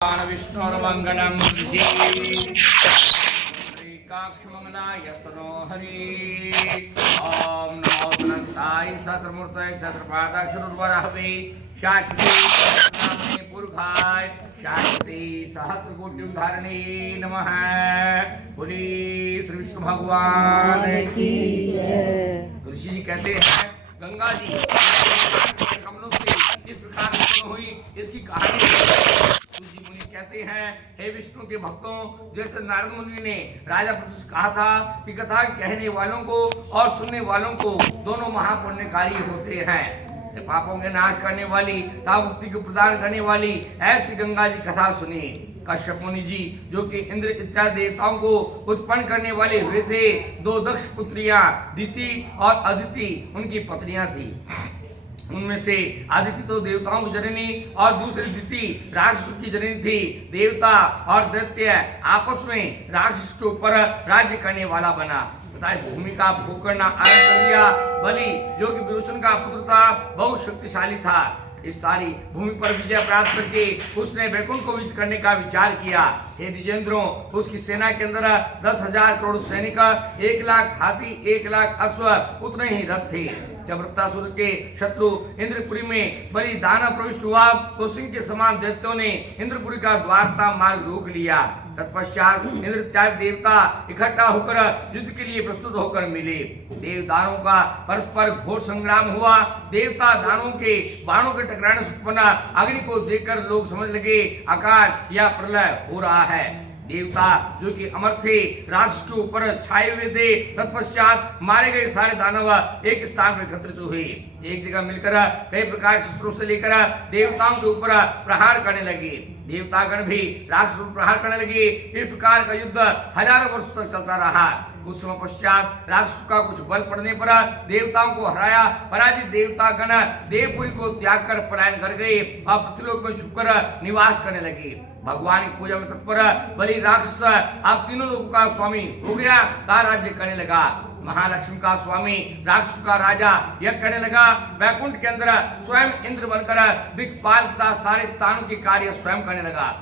विष्णुर्मंगलम श्रीकाक्षमंगलायस्तनो हरि ओम नमो अनंताय सहस्रमूर्तये सहस्रपादाक्षरुर्वराहवे शाश्वती सहस्रनामने पुरुषाय शाश्वती सहस्रकोटिधारिणे नमः। बोली श्री विष्णु भगवान की जय। तुलसी जी कहते हैं गंगा जी कमलों से इस प्रकार उत्पन्न हुई, इसकी कहानी तुलसी मुनि कहते हैं हे विष्णु के भक्तों, जैसे नारद मुनि ने राजा पृथु से कहा था कि कथा कहने वालों को और सुनने वालों को दोनों महापुण्यकारी होते हैं, पापों के नाश करने वाली तथा मुक्ति को प्रदान करने वाली ऐसी गंगा जी कथा सुनी। कश्यप मुनि जी जो कि इंद्र इत्यादि देवताओं को उत्पन्न करने वाले हुए थे, दो दक्ष पुत्रियां दिति और अदिति उनकी पत्नियां थी। उनमें से आदिति तो देवताओं की जननी और दूसरी दिति राक्षसों की जननी थी। देवता और दैत्य आपस में राक्षस के ऊपर राज्य करने वाला बना तथा इस भूमि का भोग करना आरंभ कर दिया। बलि जो कि विरोचन का पुत्र था, बहुत शक्तिशाली था। इस सारी भूमि पर विजय प्राप्त करके उसने वैकुंठ को विजय करने का विचार किया। हे द्विजेंद्रों, उसकी सेना के अंदर 10,000 करोड़ सैनिक, 1 लाख हाथी, 1 लाख अश्व, उतने ही रथ थे। जब वृत्तासुर के शत्रु इंद्रपुरी में बलि दानव प्रविष्ट हुआ तो सिंह के समान दैत्यों ने इंद्रपुरी का द्वारता मार्ग रोक लिया। तत्पश्चात इंद्र इत्यादि देवता इकट्ठा होकर युद्ध के लिए प्रस्तुत होकर मिले। देवदानों का परस्पर घोर संग्राम हुआ। देवता दानों के बाणों के टकराने से उत्पन्न अग्नि को देखकर लोग समझ लगे अकाल या प्रलय हो रहा है। देवता जो कि अमर थे राक्षस के ऊपर छाए हुए थे। तत्पश्चात मारे गए सारे दानव एक स्थान पर एकत्रित हुए, एक जगह मिलकर कई प्रकार के शस्त्रों से लेकर देवताओं के ऊपर प्रहार करने लगे। देवतागण भी राक्षसों पर प्रहार करने लगे। इस प्रकार का युद्ध हजारों वर्ष तक चलता रहा। कुछ समय पश्चात राक्षसों का कुछ बल पड़ने पर देवताओं को हराया पराजित देवतागण देवपुरी को त्याग कर पलायन कर गए और पृथ्वीलोक में छुपकर निवास करने लगे। भगवान की पूजा में तत्पर बलि राक्षस अब तीनों लोगों का स्वामी हो गया, का राज्य करने लगा। महालक्ष्मी का स्वामी, राक्षस का राजा यह करने लगा। वैकुंठ के अंदर स्वयं इंद्र बनकर दिक्पाल तथा सारे स्थानों के कार्य स्वयं करने लगा।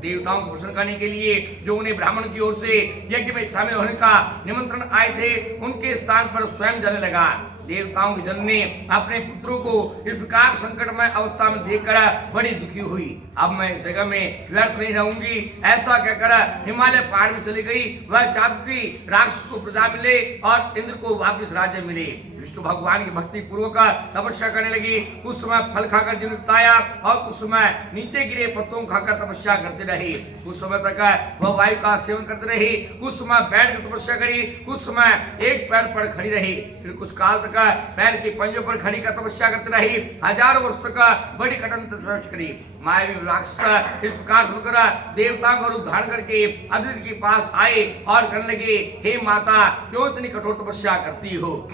देवताओं को प्रसन्न करने के लिए जो उन्हें ब्राह्मण की ओर से यज्ञ में शामिल होने का निमंत्रण आए थे, उनके स्थान पर स्वयं जाने लगा। देवताओं की जननी अपने पुत्रों को इस प्रकार संकटमय अवस्था में देखकर बड़ी दुखी हुई। अब मैं इस जगह में व्यर्थ नहीं रहूंगी, ऐसा कहकर हिमालय पहाड़ में चली गई। वह चाहती राक्षस को प्रजा मिले और इंद्र को वापस राज्य मिले। विष्णु भगवान की भक्ति पूर्वक तपस्या करने लगी। कुछ समय फल खाकर जीवन बिताया और कुछ समय नीचे गिरे पत्तों खाकर तपस्या करते रही। कुछ समय तक वह वायु का सेवन करते रही। कुछ समय बैठकर तपस्या करी। कुछ समय एक पैर पर खड़ी रही। फिर कुछ काल तक पैर के पंजों पर खड़ी कर तपस्या करते रही। हजारों वर्ष तक बड़ी कठिन तपस्या करी। मायावी राक्षस इस प्रकार सुनकर देवताओं का रूप धारण करके अदिति के पास आए और कहने लगे, हे माता, क्यों इतनी कठोर तपस्या करती हो?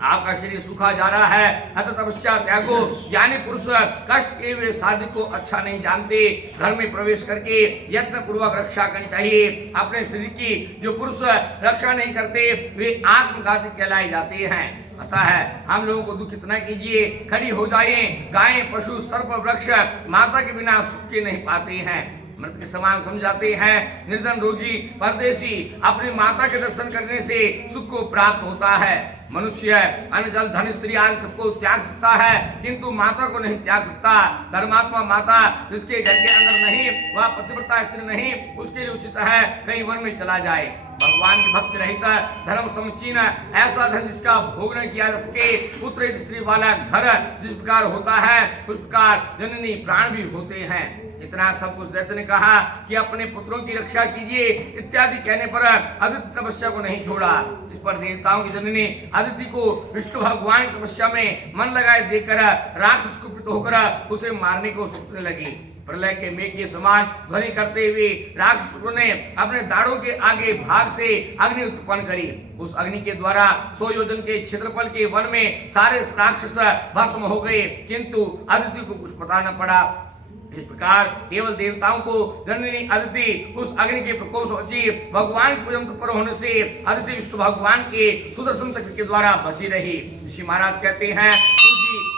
आपका शरीर सूखा जा रहा है, अतः तपस्या त्यागो। ज्ञानी पुरुष कष्ट के हुए साध्य को अच्छा नहीं जानते। घर में प्रवेश करके यत्न पूर्वक रक्षा करनी चाहिए। अपने शरीर की जो पुरुष रक्षा नहीं करते वे आत्मघाती कहलाए जाते हैं। पता है हम लोगों को दुखित न कीजिए, खड़ी हो जाइए। गायें, पशु, सर्प, वृक्ष माता के बिना सुख के नहीं पाते हैं, मृत के समान समझाते हैं। निर्धन, रोगी, परदेशी अपनी माता के दर्शन करने से सुख को प्राप्त होता है। मनुष्य अन्न, जल, धन, स्त्री आदि सबको त्याग सकता है, किंतु माता को नहीं त्याग सकता। धर्मात्मा माता जिसके घर के अंदर नहीं, वह पतिव्रता स्त्री नहीं, उसके लिए उचित है कहीं वन में चला जाए। भगवान की भक्ति रहित धर्म समुचीन ऐसा धन जिसका भोग न किया जा सके, पुत्र स्त्री वाला घर जिस प्रकार होता है उस प्रकार जननी प्राण भी होते हैं। इतना सब कुछ दैत्य ने कहा कि अपने पुत्रों की रक्षा कीजिए इत्यादि कहने पर अदिति तपस्या को नहीं छोड़ा। इस पर देवताओं की जननी अदिति को विष्णु भगवान की तपस्या में मन लगाए देखकर राक्षस कुपित होकर उसे मारने को सोचने लगी। प्रलय के मेघ के समान ध्वनि करते हुए राक्षसों ने अपने दाढ़ों के आगे भाग से अग्नि उत्पन्न करी। उस अग्नि के द्वारा 100 योजन के क्षेत्रफल के वन में सारे राक्षस भस्म हो गए, किंतु अदिति को कुछ पता न पड़ा। इस प्रकार केवल देवताओं को जननी अदिति उस अग्नि के प्रकोप से बची। भगवान के पूजन तत्पर होने से अदिति विष्णु भगवान के सुदर्शन चक्र के द्वारा बची रही। ऋषि महाराज कहते हैं,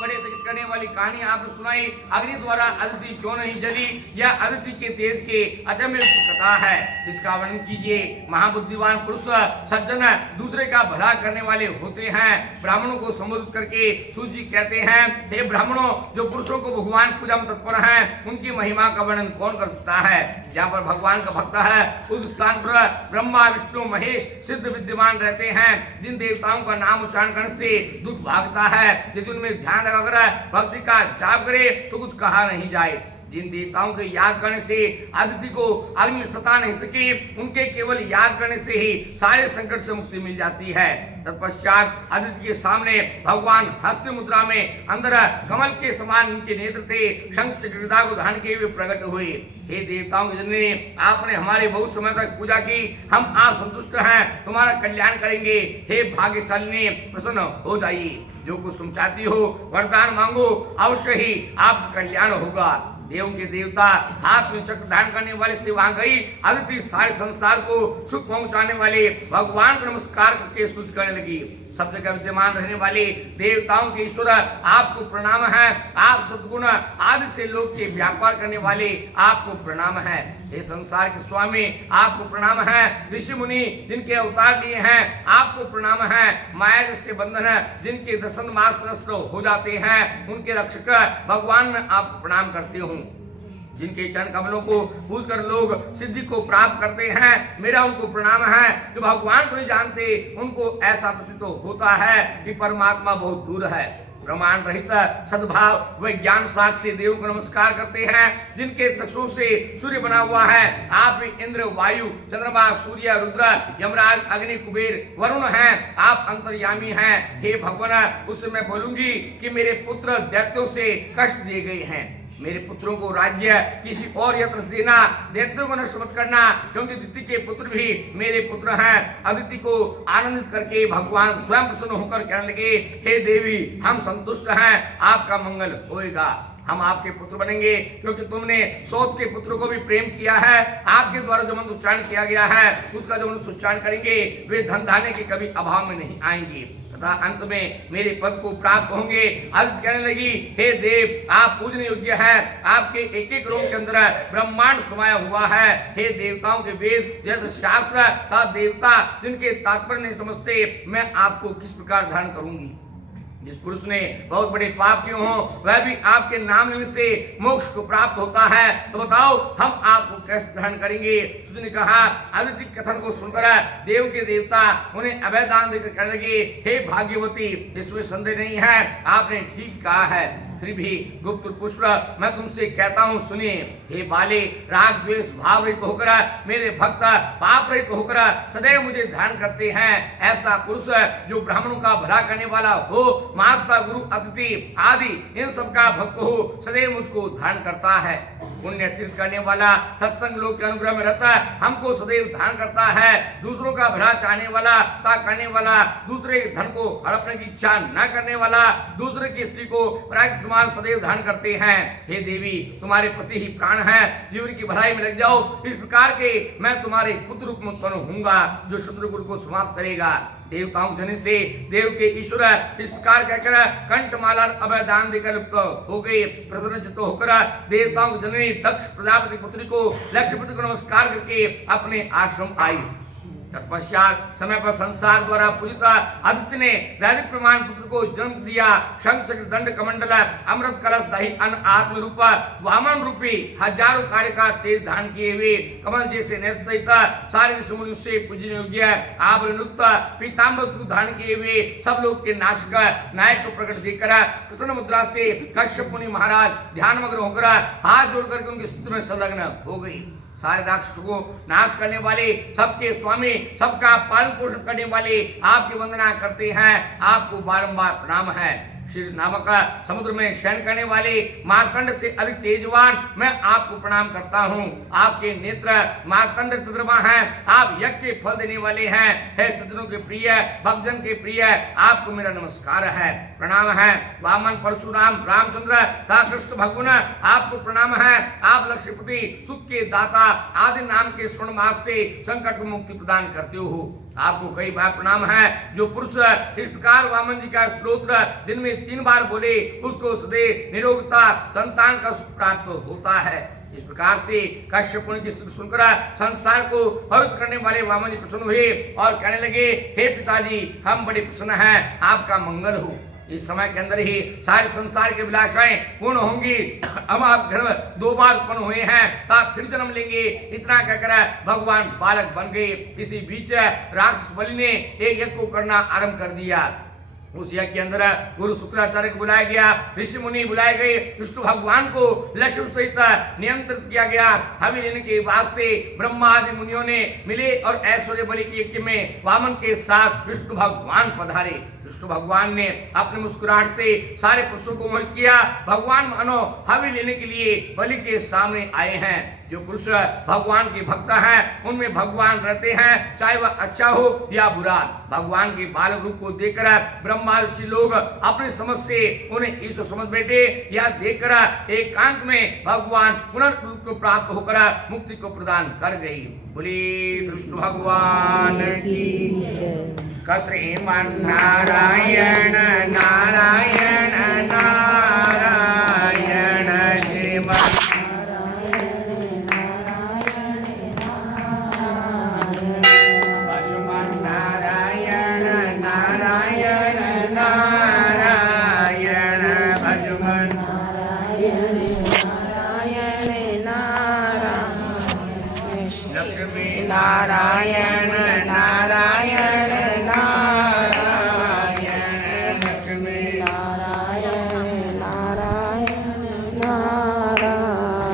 बड़े करने वाली कहानी आपने सुनाई, अग्नि द्वारा अदिति क्यों नहीं जली, या अदिति के तेज के अचम्य कथा है, इसका वर्णन कीजिए। महाबुद्धिमान पुरुष सज्जन दूसरे का भला करने वाले होते हैं। ब्राह्मणों को संबोधित करके सूत जी कहते हैं, हे ब्राह्मणों, जो पुरुषों को भगवान पूजा में तत्पर हैं, उनकी महिमा का वर्णन कौन कर सकता है। जहाँ पर भगवान का भक्त है उस स्थान पर ब्रह्मा विष्णु महेश सिद्ध विद्यमान रहते हैं। जिन देवताओं का नाम उच्चारण करने से दुख भागता है, यदि उनमें ध्यान लगाकर भक्ति का जाप करे तो कुछ कहा नहीं जाए। जिन देवताओं के याद करने से अदिति को अग्नि सता नहीं सकी, उनके केवल याद करने से ही सारे संकट से मुक्ति मिल जाती है। तत्पश्चात अदिति के सामने भगवान हस्त मुद्रा में अंदर कमल के समान उनके नेत्र थे, शंख चक्र गदा को धारण किए हुए प्रकट हुए। हे देवताओं के जननी, आपने हमारी बहुत समय तक पूजा की, हम आप संतुष्ट हैं, तुम्हारा कल्याण करेंगे। हे भाग्यशालिनी, प्रसन्न हो जाइए, जो कुछ तुम चाहती हो वरदान मांगो, अवश्य ही आपका कल्याण होगा। देव के देवता हाथ में चक्र धारण करने वाले से वहां गई। अदिति सारे संसार को सुख पहुंचाने वाले भगवान को नमस्कार करके स्तुति करने लगी। सब जगह विद्यमान रहने वाले देवताओं के ईश्वर आपको प्रणाम है। आप सद्गुण आदि से लोग के व्यापार करने वाले आपको प्रणाम है। हे संसार के स्वामी, आपको प्रणाम है। ऋषि मुनि जिनके अवतार लिए हैं, आपको प्रणाम है। माया जैसे बंधन जिनके दर्शन मास हो जाते हैं, उनके रक्षक भगवान में आप प्रणाम करते हूँ। जिनके चरण कमलों को पूज कर लोग सिद्धि को प्राप्त करते हैं, मेरा उनको प्रणाम है। जो भगवान को नहीं जानते, उनको ऐसा प्रतीत होता है कि परमात्मा बहुत दूर है। प्रमाण रहित सद्भाव व ज्ञान साक्षी देव को नमस्कार करते हैं। जिनके चक्षु से सूर्य बना हुआ है, आप भी इंद्र, वायु, चंद्रमा, सूर्य, रुद्र, यमराज, अग्नि, कुबेर, वरुण हैं, आप अंतर्यामी हैं। हे भगवान, उससे मैं बोलूंगी कि मेरे पुत्र दैत्यों से कष्ट दिए गए हैं, मेरे पुत्रों को राज्य किसी और यत्र देना, दैत्यों को नष्ट मत करना, क्योंकि दिति के पुत्र भी मेरे पुत्र हैं। अदिति को आनंदित करके भगवान स्वयं प्रसन्न होकर कहने लगे, हे देवी, हम संतुष्ट हैं, आपका मंगल होएगा, हम आपके पुत्र बनेंगे, क्योंकि तुमने सौत के पुत्र को भी प्रेम किया है। आपके द्वारा जो मंत्र उच्चारण किया गया है, उसका जो मनुष्य उच्चारण करेंगे, वे धन धान्य के कभी अभाव में नहीं आएंगे, अंत में मेरे पद को प्राप्त होंगे। अदिति कहने लगी, हे देव, आप पूजने योग्य हैं। आपके एक एक रोम के अंदर ब्रह्मांड समाया हुआ है। हे देवताओं के वेद जैसे शास्त्र का देवता जिनके तात्पर्य नहीं समझते, मैं आपको किस प्रकार धारण करूंगी। जिस पुरुष ने बहुत बड़े पाप किए हों, वह भी आपके नाम लेने से मोक्ष को प्राप्त होता है, तो बताओ हम आपको कैसे धारण करेंगे। सूत ने कहा, अदिति कथन को सुनकर देव के देवता उन्हें अभय दान देकर कहने लगे, हे भाग्यवती, इसमें संदेह नहीं है, आपने ठीक कहा है। फिर भी गुप्त पुष्प मैं तुमसे कहता हूँ, सुनिए। हे बाले, राग द्वेष भाव रहित होकर मेरे भक्त पाप रहित होकर सदैव मुझे ध्यान करते हैं, ऐसा पुरुष जो ब्राह्मणों का भला करने वाला हो, माता गुरु अतिथि आदि इन सब का भक्त हो, सदैव मुझको धारण करता है। पुण्य तीर्थ करने वाला, सत्संग लोक के अनुग्रह में रहता है, हमको सदैव धारण करता है। दूसरों का भला चाहने वाला, करने वाला, दूसरे धन को हड़पने की इच्छा न करने वाला, दूसरे की स्त्री को सदैव धारण करते हैं। हे देवी, तुम्हारे पति ही प्राण है, जीवन की भलाई में लग जाओ। इस प्रकार के मैं तुम्हारे पुत्र रूप में उत्पन्न होऊंगा, जो शत्रुकुल को समाप्त करेगा। देवताओं जन से देव के ईश्वर इस प्रकार कहकर कंठमाला अभय दान देकर लुप्त हो गए। प्रसन्नचित्त होकर देवताओं जननी दक्ष प्रजापति पुत्री को लक्ष्मीपति को नमस्कार करके अपने आश्रम आई। तत्पश्चात समय पर संसार द्वारा पूजित अदिति ने वैदिक प्रमाण पुत्र को जन्म दिया। शंख चक्र दंड कमंडल अमृत कलश दही अन्न आत्म रूप वामन रूपी हजारों कार्य का तेज धारण किए हुए कमल जैसे नेत्र सहित सारे ऋषि से पूजनीय योग्य आभरणयुक्त पीताम्बर धारण किए हुए सब लोग के नाशक नायक को प्रकट देकर प्रसन्न मुद्रा से कश्यप मुनि महाराज ध्यानमग्न होकर हाथ जोड़कर उनकी स्तुति में संलग्न हो गई। सारे राक्षसों को नाश करने वाले, सबके स्वामी, सबका पालन पोषण करने वाले आपकी वंदना करते हैं, आपको बारंबार प्रणाम है। श्री नामक समुद्र में शयन करने वाले मार्तंड से अधिक तेजवान मैं आपको प्रणाम करता हूँ। आपके नेत्र मार्तंड चंद्रमा हैं, आप यज्ञ के फल देने वाले हैं। हे सज्जनों के प्रिय, भक्तजन के प्रिय, आपको मेरा नमस्कार है। प्रणाम है। वामन परशुराम रामचंद्र तथा कृष्ण भगवान आपको प्रणाम है। आप लक्ष्मीपति सुख के दाता आदि नाम के स्वर्ण मास से संकट को मुक्ति प्रदान करते हो। आपको कई बार प्रणाम है। जो पुरुष इस प्रकार वामन जी का स्तोत्र दिन में 3 बार बोले उसको सदैव निरोगता संतान का सुख प्राप्त होता है। इस प्रकार से कश्यप मुनि की स्तुति सुनकर संसार को पवित्र करने वाले वामन जी प्रसन्न हुए और कहने लगे, हे पिताजी हम बड़े प्रसन्न हैं, आपका मंगल हो। इस समय के अंदर ही सारे संसार के अभिलाषाएं पूर्ण होंगी। हम आप घर में 2 बार उत्पन्न हुए हैं तब फिर जन्म लेंगे, इतना कहकर भगवान बालक बन गए। इसी बीच राक्षस बलि ने एक यज्ञ को करना आरंभ कर दिया। उस यज्ञ के अंदर गुरु शुक्राचार्य को बुलाया गया, ऋषि मुनि बुलाए गए, विष्णु भगवान को लक्ष्मण सहित नियंत्रित किया गया। हवि लेने के वास्ते ब्रह्मा आदि मुनियों ने मिले और ऐश्वर्य बलि के यज्ञ में वामन के साथ विष्णु भगवान पधारे। विष्णु भगवान ने अपने मुस्कुराहट से सारे पुरुषों को मोहित किया। भगवान मानो हवि लेने के लिए बलि के सामने आए हैं। जो पुरुष भगवान के भक्त हैं उनमें भगवान रहते हैं, चाहे वह अच्छा हो या बुरा। भगवान के बालक रूप को देखकर ब्रह्मा ऋषि लोग अपनी समझ से उन्हें ईश्वर समझ बैठे। या देखकर एकांत में भगवान पुनर्रूप को प्राप्त होकर मुक्ति को प्रदान कर गई। बोले विष्णु भगवान की। श्रीमन नारायण नारायण नारायण श्रीमन नारायण नारायण